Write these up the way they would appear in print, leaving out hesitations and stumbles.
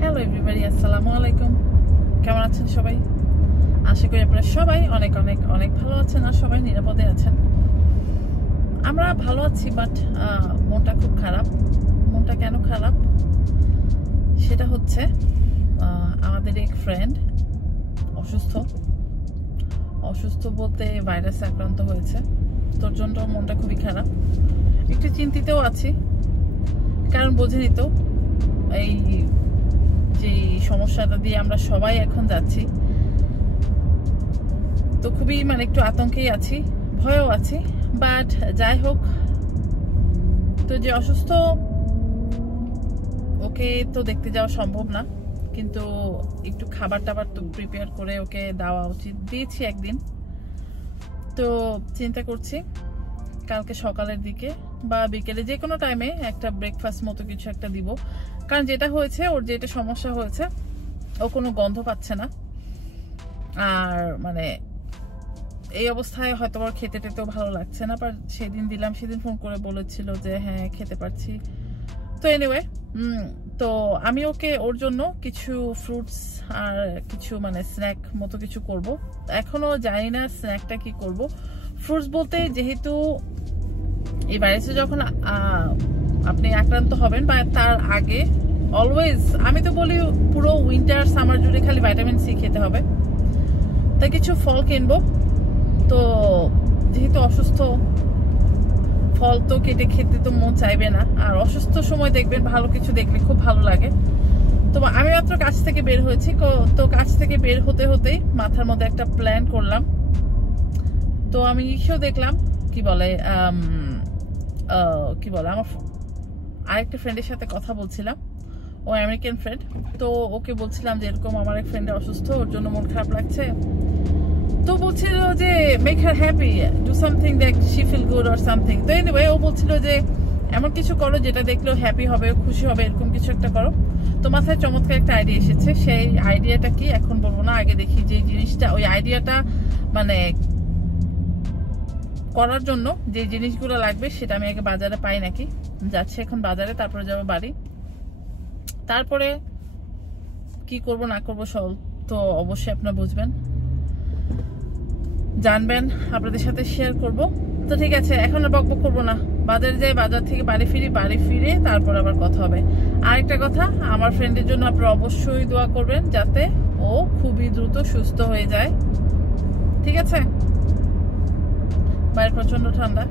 Hello everybody, আসসালামু আলাইকুম। কেমন আছেন সবাই? আশা করি আপনারা সবাই অনেক অনেক অনেক ভালো আছেন আর সবাই নিরাপদে আছেন। আমরা ভালো আছি, বাট মনটা খুব খারাপ। মনটা কেন খারাপ সেটা হচ্ছে আমাদের এক ফ্রেন্ড অসুস্থ বলতে ভাইরাসে আক্রান্ত হয়েছে। তোর জন্য মনটা খুবই খারাপ, একটু চিন্তিতও আছি, কারণ বোঝেনি তো এই যে সমস্যাটা দিয়ে আমরা সবাই এখন যাচ্ছি। তো খুবই একটু আতঙ্কেই আছি, ভয়ও আছি। বাট যাই হোক, তো যে অসুস্থ ওকে তো দেখতে যাওয়া সম্ভব না, কিন্তু একটু খাবার টাবার তো প্রিপেয়ার করে ওকে দেওয়া উচিত। দিয়েছি একদিন, তো চিন্তা করছি কালকে সকালের দিকে বা বিকেলে যে কোনো টাইমে একটা ব্রেকফাস্ট মতো কিছু একটা দিব। কারণ যেটা হয়েছে, ওর যেটা সমস্যা হয়েছে, ও কোনো গন্ধ পাচ্ছে না। আর এই অবস্থায় হয়তো ওর খেতে টেতেও ভালো লাগছে না। বাট সেদিন ফোন করে বলেছিল যে হ্যাঁ খেতে পারছি। তো এনিওয়ে, তো আমি ওর জন্য কিছু ফ্রুটস আর কিছু স্ন্যাক মতো কিছু করব। এখনো জানি না স্ন্যাকটা কি করব। ফ্রুটস বলতে, যেহেতু এই ভাইরাসে যখন আপনি আক্রান্ত হবেন বা তার আগে অলওয়েজ আমি তো বলি পুরো উইন্টার সামার জুড়ে খালি ভিটামিন সি খেতে হবে। তাই কিছু ফল কিনবো। তো যেহেতু অসুস্থ, ফল তো কেটে খেতে তো মন চাইবে না। আর অসুস্থ সময় দেখবেন ভালো কিছু দেখলে খুব ভালো লাগে। তো আমি মাত্র কাজ থেকে বের হয়েছি, তো কাজ থেকে বের হতে হতেই মাথার মধ্যে একটা প্ল্যান করলাম। তো আমি দেখলাম কি বলে আমার আরেকটা ফ্রেন্ডের সাথে কথা বলছিলাম, ও আমেরিকান ফ্রেন্ড। তো ওকে বলছিলাম যে এরকম আমার এক ফ্রেন্ড অসুস্থ, ওর জন্য মন খারাপ লাগছে। তো বলছিল যে make her happy, do something that she feel good or something. তো এনিওয়ে, ও বলছিল যে এমন কিছু করো যেটা দেখলেও হ্যাপি হবে, খুশি হবে, এরকম কিছু একটা করো। তো মাথায় চমৎকার একটা আইডিয়া এসেছে। সেই আইডিয়াটা কি এখন বলবো না, আগে দেখি যে জিনিসটা, ওই আইডিয়াটা করার জন্য যে জিনিসগুলো লাগবে সেটা আমি আগে বাজারে পাই নাকি। যাচ্ছে এখন বাজারে, তারপরে যাবো বাড়ি। তারপরে কি করব না করবো সব তো অবশ্যই আপনারা বুঝবেন, জানবেন, আপনাদের সাথে শেয়ার করব। তো ঠিক আছে, এখন আর বকবক করবো না, বাজারে যাই, বাজার থেকে বাড়ি ফিরে তারপর আবার কথা হবে। আরেকটা কথা, আমার ফ্রেন্ডের জন্য আপনারা অবশ্যই দোয়া করবেন যাতে ও খুবই দ্রুত সুস্থ হয়ে যায়। ঠিক আছে? বাইরে প্রচন্ড ঠান্ডা।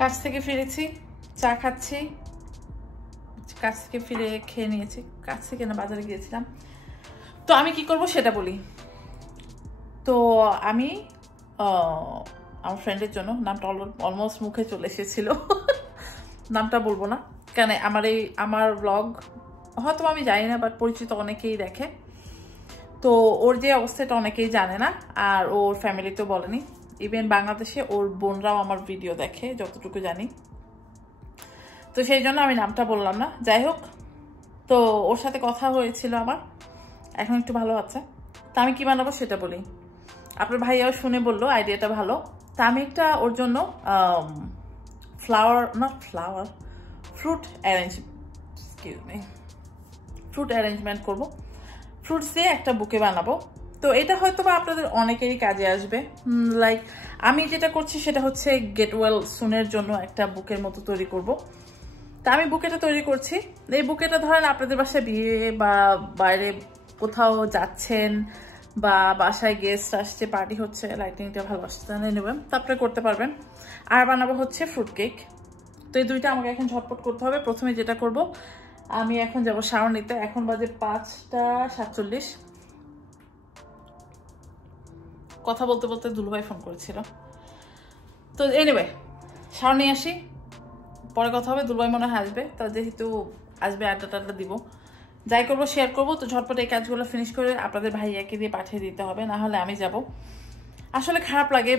কাজ থেকে ফিরেছি, চা খাচ্ছি। কাজ থেকে ফিরে খেয়ে নিয়েছি, কাজ থেকে না বাজারে গিয়েছিলাম। তো আমি কি করব সেটা বলি। তো আমি আমার ফ্রেন্ডের জন্য, নামটা অলমোস্ট মুখে চলে এসেছিল, নামটা বলবো না, কেন আমার ব্লগ হয়তো আমি জানি না, বাট পরিচিত অনেকেই দেখে। তো ওর যে অবস্থাটা অনেকেই জানে না, আর ওর ফ্যামিলি তো বলেনি। ইভেন বাংলাদেশে ওর বোনরাও আমার ভিডিও দেখে যতটুকু জানি। তো সেই জন্য আমি নামটা বললাম না। যাই হোক, তো ওর সাথে কথা হয়েছিল আমার, এখন একটু ভালো আছে। তা আমি কি বানাবো সেটা বলি। আপনার ভাইয়াও শুনে বললো আইডিয়াটা ভালো। তা আমি একটা ওর জন্য ফ্রুট অ্যারেঞ্জমেন্ট করবো। ফ্রুটস দিয়ে একটা বুকে বানাবো। তো এটা হয়তো বা আপনাদের অনেকেরই কাজে আসবে। লাইক আমি যেটা করছি সেটা হচ্ছে গেট ওয়েল সুনের জন্য একটা বুকের মতো তৈরি করব। তা আমি বুকেটা তৈরি করছি। এই বুকেটা ধরেন আপনাদের বাসায় বিয়ে বা বাইরে কোথাও যাচ্ছেন বা বাসায় গেস্ট আসছে, পার্টি হচ্ছে, লাইটিংটা ভালো আসছে, নেবেন, তারপরে করতে পারবেন। আর বানাবো হচ্ছে ফ্রুট কেক। তো এই দুইটা আমাকে এখন ঝটপট করতে হবে। প্রথমে যেটা করব, আমি এখন যাব শাওয়ার নিতে। এখন বাজে 5:47। কথা বলতে বলতে দুলুভাই ফোন করেছিল। তো এনিওয়ে, শাওয়ার নিয়ে আসি, পরে কথা হবে। দুলুভাই মনে হয় আসবে, তা যেহেতু আসবে আড্ডা দিব, যাই করবো শেয়ার করবো। তো ঝটপট এই কাজগুলো ফিনিশ করে আপনাদের ভাইয়াকে দিয়ে পাঠিয়ে দিতে হবে, না হলে আমি যাব। আসলে খারাপ লাগে।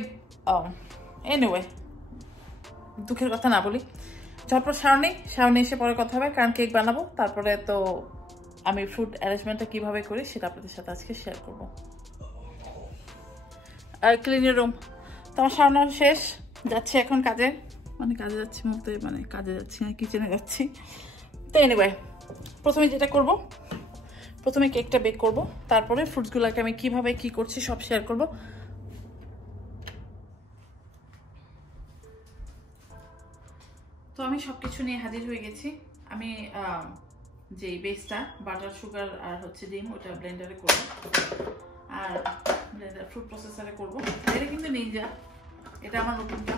এনিওয়ে, দুঃখের কথা না বলি, ঝটপট শাওয়ার নিয়ে এসে পরে কথা হবে, কারণ কেক বানাবো। তারপরে তো আমি ফ্রুট অ্যারেঞ্জমেন্টটা কিভাবে করি সেটা আপনাদের সাথে আজকে শেয়ার করবো। Clean your room. তো আমার সামনে শেষ, যাচ্ছি এখন কাজে, মানে কাজে যাচ্ছি বলতে মানে কাজে যাচ্ছি না, কিচেনে যাচ্ছি। তো এনিওয়ে, প্রথমে যেটা করব, প্রথমে কেকটা বেক করব, তারপরে ফ্রুটসগুলোকে আমি কিভাবে কি করছি সব শেয়ার করব। তো আমি সবকিছু নিয়ে হাজির হয়ে গেছি। আমি যে বেসটা বাটার, সুগার আর হচ্ছে ডিম, ওটা ব্লেন্ডারে করব, আর ব্লেন্ডার ফুড প্রসেসরে করব। এটা কিন্তু নিনজা, এটা আমার নতুনটা।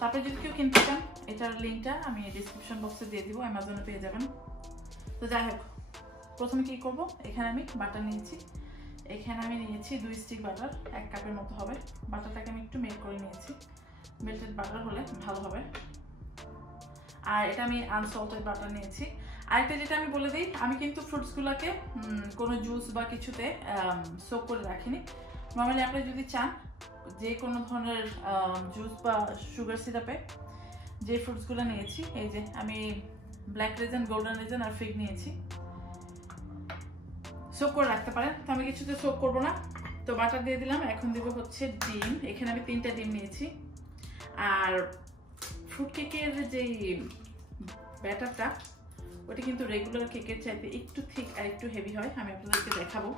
তারপরে যদি কেউ কিনতে চান, এটার লিঙ্কটা আমি ডিসক্রিপশন বক্সে দিয়ে দিব, অ্যামাজনে পেয়ে যাবেন। তো যাই হোক, প্রথমে কি করব, এখানে আমি বাটার নিয়েছি, এখানে আমি নিয়েছি 2 স্টিক বাটার, 1 কাপের মতো হবে। বাটারটাকে আমি একটু মেল্ট করে নিয়েছি, মেল্টেড বাটার হলে ভালো হবে। আর এটা আমি আনসল্টেড বাটার নিয়েছি। আরেকটা যেটা আমি বলে দিই, আমি কিন্তু ফ্রুটসগুলোকে কোনো জুস বা কিছুতে সোক করে রাখিনি। নর্মালি আপনি যদি চান যে কোনো ধরনের জুস বা সুগার সিরাপে যে ফ্রুটসগুলো নিয়েছি, এই যে আমি ব্ল্যাক রেজন, গোল্ডেন রেজন আর ফিগ নিয়েছি, সোক করে রাখতে পারেন। তো আমি কিছুতে সোক করব না। তো বাটার দিয়ে দিলাম, এখন দিব হচ্ছে ডিম। এখানে আমি 3টা ডিম নিয়েছি। আর ফ্রুট কেকের যেই ব্যাটারটা, ওটা কিন্তু রেগুলার কেকের চাইতে একটু থিক আর একটু হেভি হয়, আমি আপনাদেরকে দেখাবো।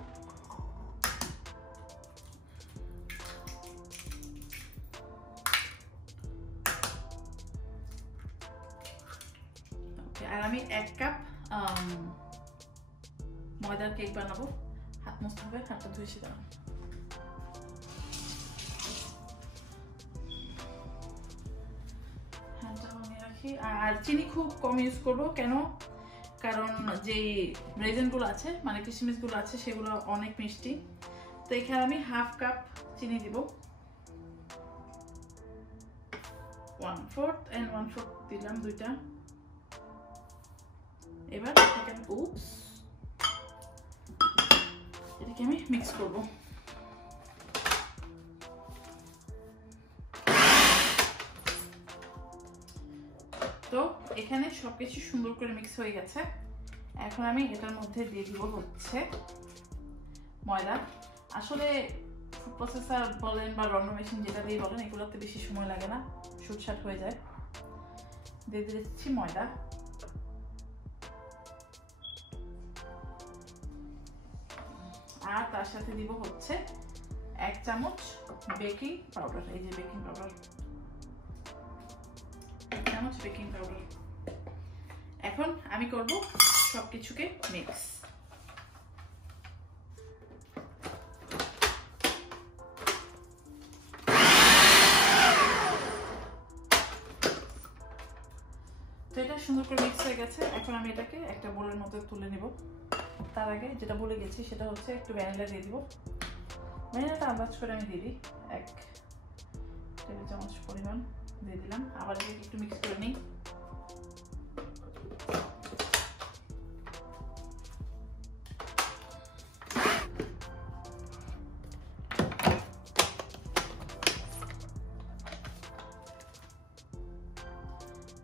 আর আমি 1 কাপ ময়দার কেক বানাবো। হাত মুছতে হবে, হাতটা ধুয়েছি দাও। আর চিনি খুব কম ইউজ করবো, কেন? কারণ যে রেজনগুলো আছে, মানে কিশমিশগুলো আছে, সেগুলো অনেক মিষ্টি। তো এখানে আমি 1/2 কাপ চিনি দিব, 1/4 and 1/4 দিলাম, 2টা। এবার এটাকে আমি মিক্স করবো। তো এখানে সবকিছু সুন্দর করে মিক্স হয়ে গেছে। এখন আমি এটার মধ্যে দিয়ে দিব হচ্ছে ময়দা। আসলে ফুড প্রসেসর বলেন বা রন্ডো মেশিন, যেটা দিয়ে বলেন, এগুলোতে বেশি সময় লাগে না, শুটশাট হয়ে যায়। দিয়ে দিচ্ছি ময়দা। আর তার সাথে দিব হচ্ছে 1 চামচ বেকিং পাউডার। এই যে বেকিং পাউডার, 1 চামচ বেকিং পাউডার। এখন আমি করব সবকিছুকে মিক্স। তো এটা সুন্দর করে মিক্স হয়ে গেছে। এখন আমি এটাকে একটা বোলের মধ্যে তুলে নেব। তার আগে যেটা বলে গেছি সেটা হচ্ছে একটু ভ্যানিলা দিয়ে দিব। ভ্যানিলাটা আন্দাজ করে আমি দিয়ে দিই, 1 টেবিল চামচ পরিমাণ দিয়ে দিলাম। আবার এটাকে একটু মিক্স করে নিই।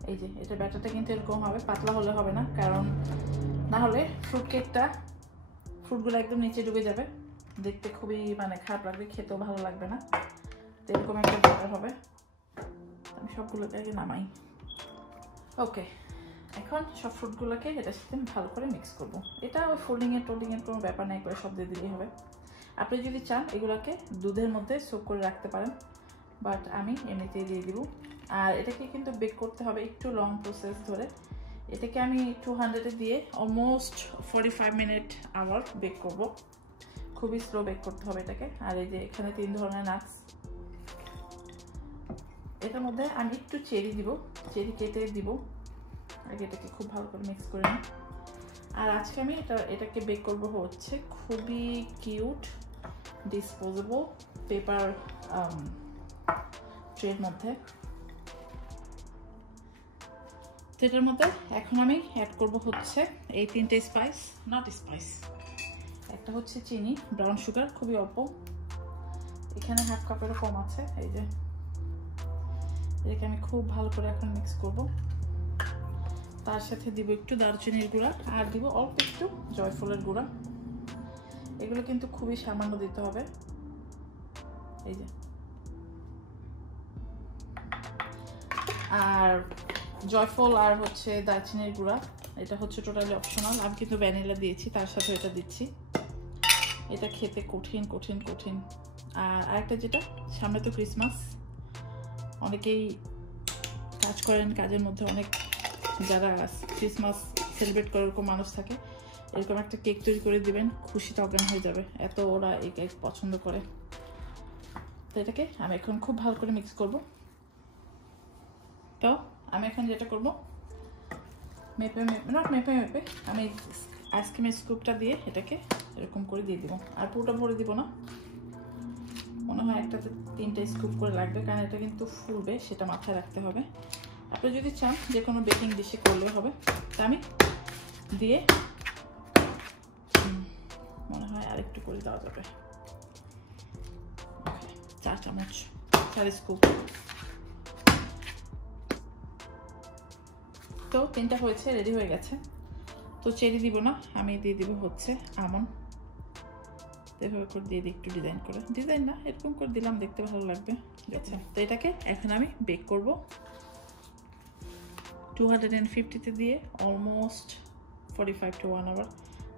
এই যে এটা ব্যাটারটা কিন্তু এরকম হবে, পাতলা হলে হবে না, কারণ না হলে ফ্রুট কেকটা, ফ্রুটগুলো একদম নিচে ডুবে যাবে, দেখতে খুবই মানে খারাপ লাগবে, খেতেও ভালো লাগবে না। তো এরকম একটা ব্যাটার হবে। আমি সবগুলোকে আগে নামাই। ওকে, এখন সব ফ্রুটগুলোকে এটার সাথে ভালো করে মিক্স করব। এটা ওই ফোল্ডিংয়ের টোল্ডিংয়ের কোনো ব্যাপার নাই, করে সব দিয়ে দিলেই হবে। আপনি যদি চান এগুলোকে দুধের মধ্যে সোক করে রাখতে পারেন, বাট আমি এমনিতেই দিয়ে দিব। আর এটাকে কিন্তু বেক করতে হবে একটু লং প্রসেস ধরে। এটাকে আমি 200-এ দিয়ে অলমোস্ট 45 মিনিট আওয়ার বেক করব। খুবই স্লো বেক করতে হবে এটাকে। আর এই যে এখানে 3 ধরনের নাটস, এটার মধ্যে আমি একটু চেরি দিব, চেরি কেটে দিব। আগে এটাকে খুব ভালো করে মিক্স করে নিই। আর আজকে আমি এটাকে বেক করব হচ্ছে খুবই কিউট ডিসপোজেবল পেপার ট্রের মধ্যে। তো এটার মধ্যে এখন আমি অ্যাড করব হচ্ছে এই 3টে স্পাইস, নট স্পাইস, একটা হচ্ছে চিনি, ব্রাউন সুগার খুবই অল্প, এখানে 1/2 কাপেরও কম আছে। এই যে এটাকে আমি খুব ভালো করে এখন মিক্স করব। তার সাথে দিব একটু দারচিনির গুঁড়া, আর দিব অল্প একটু জয়ফলের গুঁড়া। এগুলো কিন্তু খুবই সামান্য দিতে হবে। এই যে আর জয়ফল আর হচ্ছে দারচিনির গুঁড়া, এটা হচ্ছে টোটালি অপশনাল। আমি কিন্তু ভ্যানিলা দিয়েছি, তার সাথে এটা দিচ্ছি। এটা খেতে কঠিন কঠিন কঠিন। আর আরেকটা যেটা, সামনে তো ক্রিসমাস, অনেকেই কাজ করেন, কাজের মধ্যে অনেক যারা ক্রিসমাস সেলিব্রেট করে এরকম মানুষ থাকে, এরকম একটা কেক তৈরি করে দিবেন, খুশিতে অজ্ঞান হয়ে যাবে, এত ওরা এই কেক পছন্দ করে। তো এটাকে আমি এখন খুব ভালো করে মিক্স করব। তো আমি এখন যেটা করব, মেপে আমি আইসক্রিমের স্কুপটা দিয়ে এটাকে এরকম করে দিয়ে দিব। আর পুরোটা ভরে দিব না, মনে হয় একটাতে 3টে স্কুপ করে লাগবে, কারণ এটা কিন্তু ফুলবে, সেটা মাথায় রাখতে হবে। আপনি যদি চান যে কোনো বেকিং ডিশে করলে হবে। তা আমি দিয়ে মনে হয় আরেকটু করে দেওয়া যাবে, 4 চামচ, 4 স্কুপ। তো 3টা হয়েছে, রেডি হয়ে গেছে। তো চেরি দিব না, আমি দিয়ে দিব হচ্ছে আমন্ড। এভাবে করে দিয়ে দিই, একটু ডিজাইন না, এরকম করে দিলাম, দেখতে ভালো লাগবে। আচ্ছা, তো এটাকে এখন আমি বেক করব 250-তে দিয়ে অলমোস্ট 45 to 1 আওয়ার,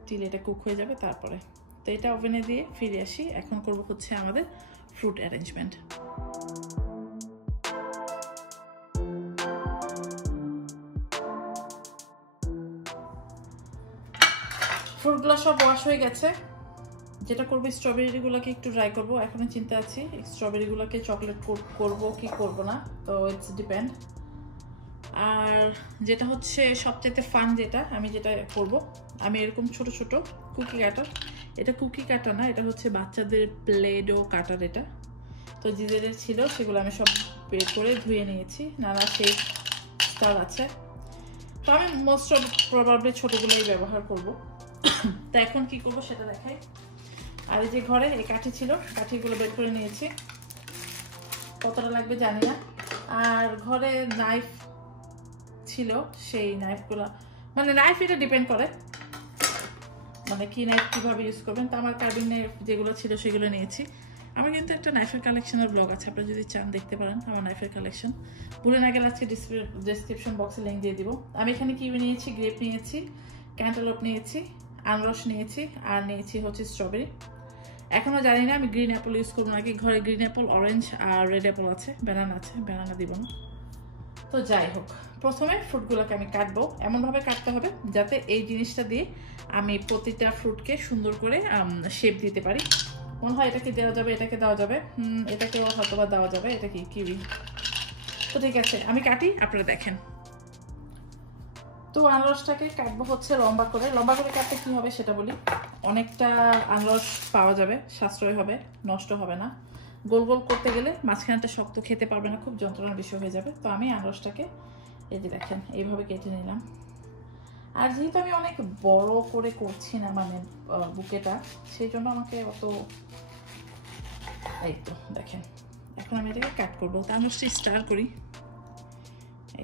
টিল এটা কুক হয়ে যাবে। তারপরে তো এটা ওভেনে দিয়ে ফিরে আসি। এখন করব হচ্ছে আমাদের ফ্রুট অ্যারেঞ্জমেন্ট। ফ্রুটগুলো সব ওয়াশ হয়ে গেছে। যেটা করবো, স্ট্রবেরিগুলোকে একটু ড্রাই করবো। এখনো চিন্তা আছি স্ট্রবেরিগুলোকে চকলেট করবো কি করবো না, তো ইটস ডিপেন্ড। আর যেটা হচ্ছে সবচেয়ে ফান, আমি যেটা করব, আমি এরকম ছোট ছোট কুকি কাটার, এটা কুকি কাটা না, এটা হচ্ছে বাচ্চাদের প্লেডো কাটার। এটা তো জিজেদের ছিল, সেগুলো আমি সব বের করে ধুয়ে নিয়েছি, নানা শেপ স্টাইল আছে। তো আমি মোস্ট অফ প্রবাবলি ছোটগুলোই ব্যবহার করব। তো এখন কি করব সেটা দেখাই। আর এই যে ঘরে এই কাঠি ছিল, কাঠিগুলো বের করে নিয়েছি, কতটা লাগবে জানি না। আর ঘরে নাইফ ছিল, সেই নাইফগুলো, মানে নাইফ এটা ডিপেন্ড করে মানে কি নাইফ কিভাবে ইউজ করবেন। তো আমার কার্বিং নাইফ যেগুলো ছিল সেগুলো নিয়েছি। আমার কিন্তু একটা নাইফের কালেকশনের ব্লগ আছে, আপনারা যদি চান দেখতে পারেন আমার নাইফের কালেকশন। ভুলে না গেলে আজকে ডেসক্রিপশন বক্সে লিঙ্ক দিয়ে দিব। আমি এখানে কিউই নিয়েছি, গ্রেপ নিয়েছি, ক্যান্টালপ নিয়েছি, আনারস নিয়েছি, আর নিয়েছি হচ্ছে স্ট্রবেরি। এখনো জানি না আমি গ্রিন অ্যাপল ইউজ করবো নাকি। ঘরে গ্রিন অ্যাপল, অরেঞ্জ আর রেড অ্যাপল আছে, ব্যানানা আছে, ব্যানানা দিব না। তো যাই হোক, প্রথমে ফ্রুটগুলোকে আমি কাটবো, এমনভাবে কাটতে হবে যাতে এই জিনিসটা দিয়ে আমি প্রতিটা ফ্রুটকে সুন্দর করে শেপ দিতে পারি। মনে হয় এটাকে দেওয়া যাবে, এটাকে দেওয়া যাবে, এটাকেও হয়তো বা দেওয়া যাবে। এটা কি কিউই? তো ঠিক আছে, আমি কাটি, আপনারা দেখেন। তো আনারসটাকে কাটবো হচ্ছে লম্বা করে। লম্বা করে কাটতে কি হবে সেটা বলি। অনেকটা আনারস পাওয়া যাবে, সাশ্রয় হবে, নষ্ট হবে না। গোল গোল করতে গেলে মাঝখানটা শক্ত, খেতে পারবে না, খুব যন্ত্রণার বিষয় হয়ে যাবে। তো আমি আনারসটাকে এই যে দেখেন এইভাবে কেটে নিলাম। আর যেহেতু আমি অনেক বড় করে করছি না, মানে বুকেটা, সেই জন্য আমাকে অত, এই তো দেখেন। এখন আমি এটাকে কাট করবো। তো আনারসটা স্টার করি,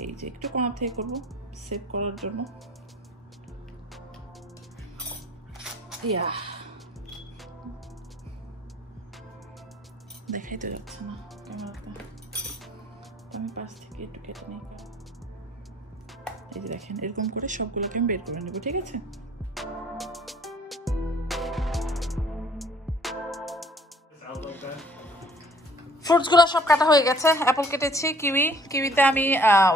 এই যে একটু কোণা থেকে করবো সেভ করার জন্য। ইয়া, দেখাই তো যাচ্ছে না ক্যামেরাটা, আমি পাশ থেকে একটু কেটে নিই। এই যে দেখেন, এরকম করে সবগুলোকে আমি বের করে নেব, ঠিক আছে? ফ্রুটসগুলো সব কাটা হয়ে গেছে। অ্যাপল কেটেছি, কিউইতে আমি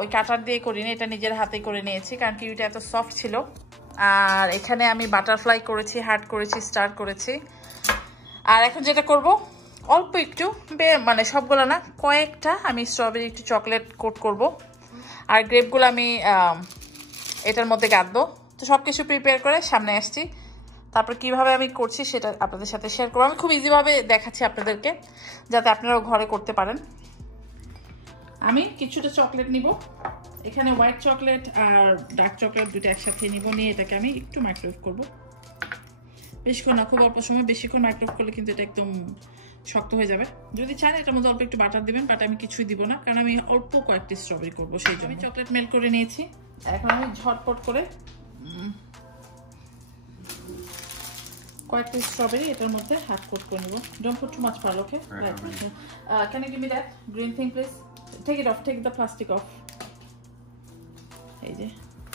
ওই কাটার দিয়ে করিনি, এটা নিজের হাতে করে নিয়েছি, কারণ কিউইটা এত সফট ছিল। আর এখানে আমি বাটারফ্লাই করেছি, হার্ট করেছি, স্টার করেছি। আর এখন যেটা করব, অল্প একটু, মানে সবগুলো না, কয়েকটা আমি স্ট্রবেরি একটু চকলেট কোট করব। আর গ্রেপগুলো আমি এটার মধ্যে গাঁথবো। তো সব কিছু প্রিপেয়ার করে সামনে আসছি। তারপর কিভাবে আমি করছি সেটা আপনাদের সাথে শেয়ার করবো। আমি খুব ইজিভাবে দেখাচ্ছি আপনাদেরকে, যাতে আপনারাও ঘরে করতে পারেন। আমি কিছুটা চকলেট নিব, এখানে হোয়াইট চকলেট আর ডার্ক চকলেট দুটো একসাথে নিব, নিয়ে এটাকে আমি একটু মাইক্রোওয়েভ করব। বেশিক্ষণ না, খুব অল্প সময়। বেশিক্ষণ মাইক্রোওয়েভ করলে কিন্তু এটা একদম শক্ত হয়ে যাবে। যদি চান এটার মধ্যে অল্প একটু বাটার দিবেন, বাট আমি কিছুই দিব না, কারণ আমি অল্প কয়েকটি স্ট্রবেরি করবো, সেই জন্য। আমি চকলেট মেল্ট করে নিয়েছি। এখন আমি ঝটপট করে কয়েকটা স্ট্রবেরি এটার মধ্যে হাফ কোট করে নেব। Don't put too much pearl, okay? Can you give me that green thing please? Take it off, take the plastic off. এই যে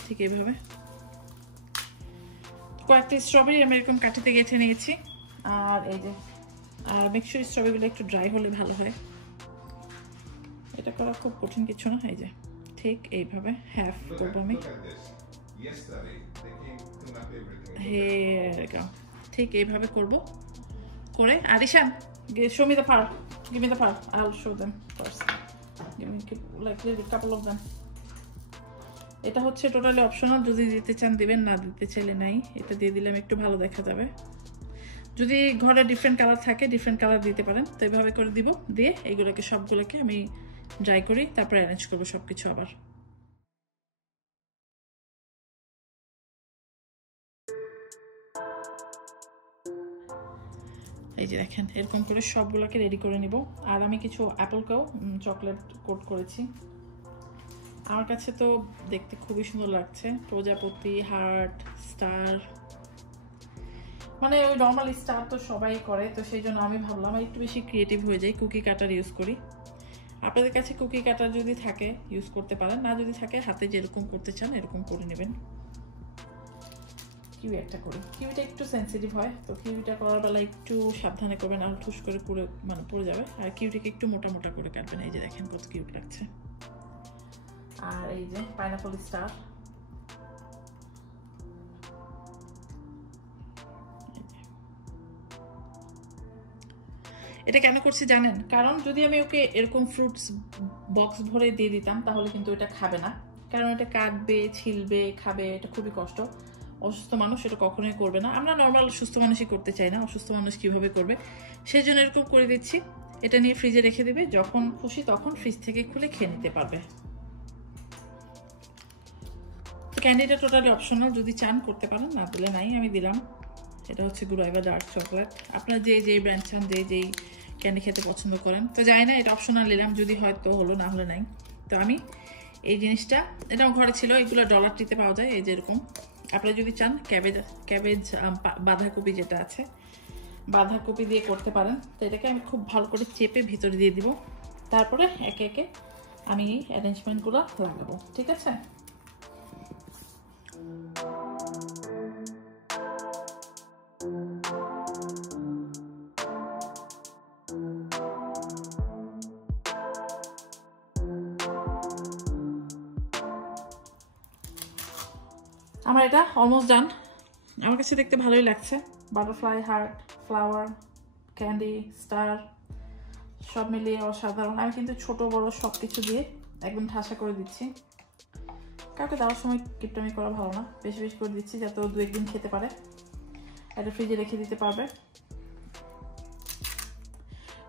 ঠিক এইভাবে কয়েকটা স্ট্রবেরি আমি এরকম কাঠিতে গেঁথে নিয়েছি। আর এই যে মেক শিওর স্ট্রবেরিগুলো একটু ড্রাই হলে ভালো হয়। এটা করা খুব কঠিন কিছু না। এই যে ঠিক এইভাবে হাফ করবো আমি। ঠিক এইভাবে করব করে আদিশান show me the part, give me the part, I'll show them first, give me like a couple of them. এটা হচ্ছে টোটালি অপশনাল, যদি দিতে চান দিবেন, না দিতে চাইলে নাই। এটা দিয়ে দিলাম একটু ভালো দেখা যাবে। যদি ঘরে ডিফারেন্ট কালার থাকে ডিফারেন্ট কালার দিতে পারেন। তো এইভাবে করে দিব, দিয়ে এইগুলোকে সবগুলোকে আমি ড্রাই করি, তারপর অ্যারেঞ্জ করবো সবকিছু আবার। এই যে দেখেন এরকম করে সবগুলোকে রেডি করে নিব। আর আমি কিছু অ্যাপলকেও চকলেট কোট করেছি। আমার কাছে তো দেখতে খুবই সুন্দর লাগছে, প্রজাপতি, হার্ট, স্টার, মানে ওই নর্মাল স্টার তো সবাই করে, তো সেই জন্য আমি ভাবলাম একটু বেশি ক্রিয়েটিভ হয়ে যাই, কুকি কাটার ইউজ করি। আপনাদের কাছে কুকি কাটার যদি থাকে ইউজ করতে পারেন, না যদি থাকে হাতে যেরকম করতে চান এরকম করে নেবেন। কিউই একটা করি, কিউইটা একটু সেন্সিটিভ হয়, তো কিউইটা করার বেলা একটু সাবধানে করবেন, আর ঠুস করে পুরো মানে পড়ে যাবে। আর কিউইটাকে একটু মোটা মোটা করে কাটবেন। এই যে দেখেন কত কিউট লাগছে। আর এই যে পাইনাপল স্টার, এটা কেন করছি জানেন? কারণ যদি আমি ওকে এরকম ফ্রুটস বক্স ভরে দিয়ে দিতাম তাহলে কিন্তু এটা খাবে না, কারণ এটা কাটবে, ছিলবে, খাবে, এটা খুবই কষ্ট। অসুস্থ মানুষ এটা কখনোই করবে না। আমরা নর্মাল সুস্থ মানুষই করতে চাই না, অসুস্থ মানুষ কিভাবে করবে? সেই জন্য এরকম করে দিচ্ছি। এটা নিয়ে ফ্রিজে রেখে দেবে, যখন খুশি তখন ফ্রিজ থেকে খুলে খেয়ে নিতে পারবে। ক্যান্ডিটা টোটালি অপশনাল, যদি চান করতে পারেন, না দিলে নাই। আমি দিলাম। এটা হচ্ছে গুড়াইবা ডার্ক চকলেট। আপনারা যে ব্র্যান্ড চান, যেই ক্যান্ডি খেতে পছন্দ করেন, তো যাই না, এটা অপশনাল নিলাম, যদি হয়তো হলো, না হলে নাই। তো আমি এই জিনিসটা, এটাও ঘরে ছিল, এগুলো ডলার টিতে পাওয়া যায়। এই যেরকম আপনারা যদি চান ক্যাবেজ বাঁধাকপি যেটা আছে, বাঁধাকপি দিয়ে করতে পারেন। তো এটাকে আমি খুব ভালো করে চেপে ভিতরে দিয়ে দিব, তারপরে একে একে আমি অ্যারেঞ্জমেন্টগুলো লাগাবো। ঠিক আছে? আমার এটা অলমোস্ট ডান। আমার কাছে দেখতে ভালোই লাগছে। Butterfly, heart, flower, candy, star সব মিলিয়ে অসাধারণ। আমি কিন্তু ছোট বড় সব কিছু দিয়ে একদম ঠাসা করে দিচ্ছি। কাউকে দেওয়ার সময় কিপটামি করা ভালো না, বেশি বেশি করে দিচ্ছি যাতে ও 2-1 দিন খেতে পারে। এটা ফ্রিজে রেখে দিতে পারবে।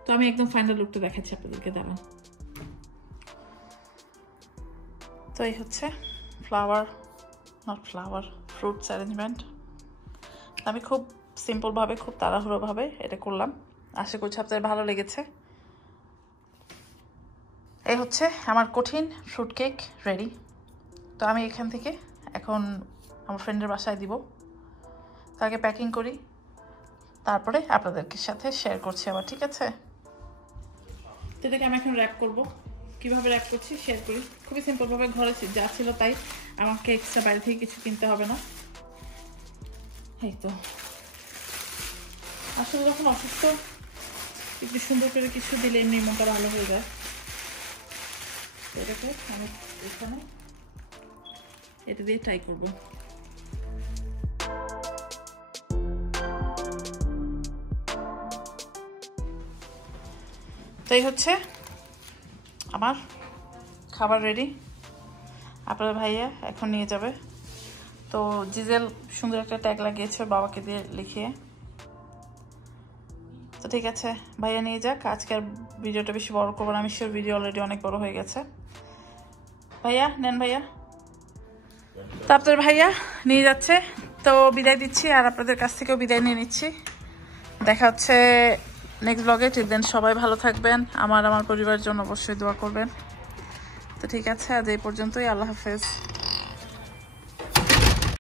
তো আমি একদম ফাইনাল লুকটা দেখাচ্ছি আপনাদেরকে, দাঁড়ান। তো এই হচ্ছে ফ্রুটস অ্যারেঞ্জমেন্ট। আমি খুব সিম্পলভাবে, খুব তাড়াহুড়োভাবে এটা করলাম। আশা করছি আপনাদের ভালো লেগেছে। এই হচ্ছে আমার কঠিন ফ্রুট কেক রেডি। তো আমি এখান থেকে এখন আমার ফ্রেন্ডের বাসায় দিব, তাকে প্যাকিং করি, তারপরে আপনাদেরকে সাথে শেয়ার করছি আবার। ঠিক আছে? তো এটাকে আমি এখন র্যাপ করবো। কীভাবে র্যাপ করছি শেয়ার করি। খুবই সিম্পলভাবে, ঘরে যা ছিল তাই, আমাকে এক্সট্রা বাইরে থেকে কিছু কিনতে হবে না। এই তো আসলে যখন অসুস্থ একটু সুন্দর করে কিছু দিলে এমনি মনটা ভালো হয়ে যায়। এটাকে আমি এখানে এটা দিয়ে ট্রাই করব। তো এই হচ্ছে আমার খাবার রেডি। আপনার ভাইয়া এখন নিয়ে যাবে। তো জিজেল সুন্দর একটা ট্যাগ লাগিয়েছে বাবাকে দিয়ে লিখিয়ে। তো ঠিক আছে, ভাইয়া নিয়ে যাক। আজকে আর ভিডিওটা বেশি বড় করবো না, আমি শিওর ভিডিও অলরেডি অনেক বড় হয়ে গেছে। ভাইয়া নেন, ভাইয়া। তো আপনার ভাইয়া নিয়ে যাচ্ছে, তো বিদায় দিচ্ছি, আর আপনাদের কাছ থেকেও বিদায় নিয়ে নিচ্ছি। দেখা হচ্ছে নেক্সট ব্লগে। টিল দেন সবাই ভালো থাকবেন, আমার পরিবারের জন্য অবশ্যই দোয়া করবেন। তো ঠিক আছে, আজ এই পর্যন্তই। আল্লাহ হাফেজ।